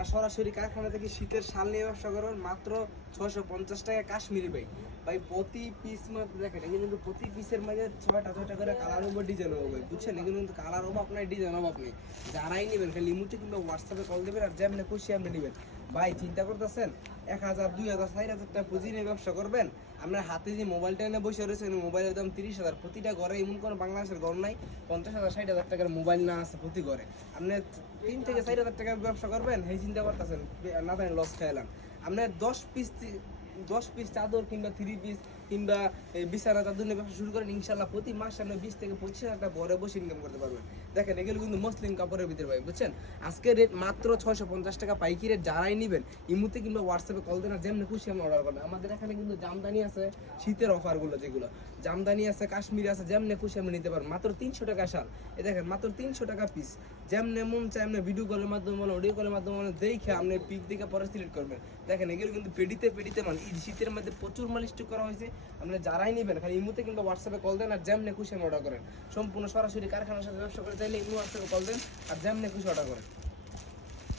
যারা সরাসরি কারখানা থেকে শীতের শাল নিয়ে ব্যবসা করবেন মাত্র 650 টাকা কাশ্মীরি ভাই। ভাই প্রতি পিস মাত্র দেখেন, এগুলো কিন্তু প্রতি পিসের মাঝে 6টা করে কালার হবে, ডিজাইন হবে ভাই, বুঝছেন? এগুলো কিন্তু কালার অভাব নাই, ডিজাইন অভাব নেই। যারাই নেবেন খালি ইমোতে কিংবা হোয়াটসঅ্যাপে কল দেবেন, আর যেমনি খুশি আপনি নেবেন। ভাই চিন্তা করতেছেন 1000, 2000, 4000 টাকা পুঁজি নিয়ে ব্যবসা করবেন, আপনার হাতে যে মোবাইলটা এনে বসে রয়েছেন, মোবাইলের দাম 30,000। প্রতিটা ঘরে এমন কোনো বাংলাদেশের ঘর নাই 50,000, 60,000 টাকার মোবাইল না আছে প্রতি ঘরে। আপনি 3 থেকে 4,000 টাকার ব্যবসা করবেন, এই চিন্তা করতেছেন না জানি লস খাইলাম। আপনার 10 পিস চাদর কিংবা 3 পিস কিংবা বিছানা চাদর নিয়ে ব্যবসা শুরু করেন, ইনশাল্লাহ প্রতি মাসে আপনি 20 থেকে 25,000 টাকা ঘরে বসে ইনকাম করতে পারবেন। দেখেন এগুলো কিন্তু মসলিন কাপড়ের ভিতরে ভাই, বুঝছেন? আজকের রেট মাত্র 650 টাকা পাইকি রেট। যারাই নেবেন ইমুতে কিংবা হোয়াটসঅ্যাপে কল দেন, আর যেমনি খুশি আমি অর্ডার করবেন। আমাদের এখানে কিন্তু জামদানি আছে, শীতের অফারগুলো যেগুলো জামদানি আছে, কাশ্মীরি আছে, যেমনি খুশি আমি নিতে পারবেন। মাত্র 300 টাকা শাল, এ দেখেন মাত্র 300 টাকা পিস। যেমনি মন চাই আপনি ভিডিও কলের মাধ্যমে বলেন, অডিও কলের মাধ্যমে বলেন, দেখে আপনি পিক দেখে পরে সিলেক্ট করবেন। দেখেন এগুলো কিন্তু পেডিতে মাল, এই শীতের মধ্যে প্রচুর মাল স্টক করা হয়েছে। আপনি যারাই নেবেন খালি ইমুতে কিংবা হোয়াটসঅ্যাপে কল দেন, আর যেমনি খুশি আমি অর্ডার করেন। সম্পূর্ণ সরাসরি কারখানার সাথে ব্যবসা করে চাইলে ইমু হোয়াটসঅ্যাপে কল দেন, আর যেমনি খুশি অর্ডার করেন।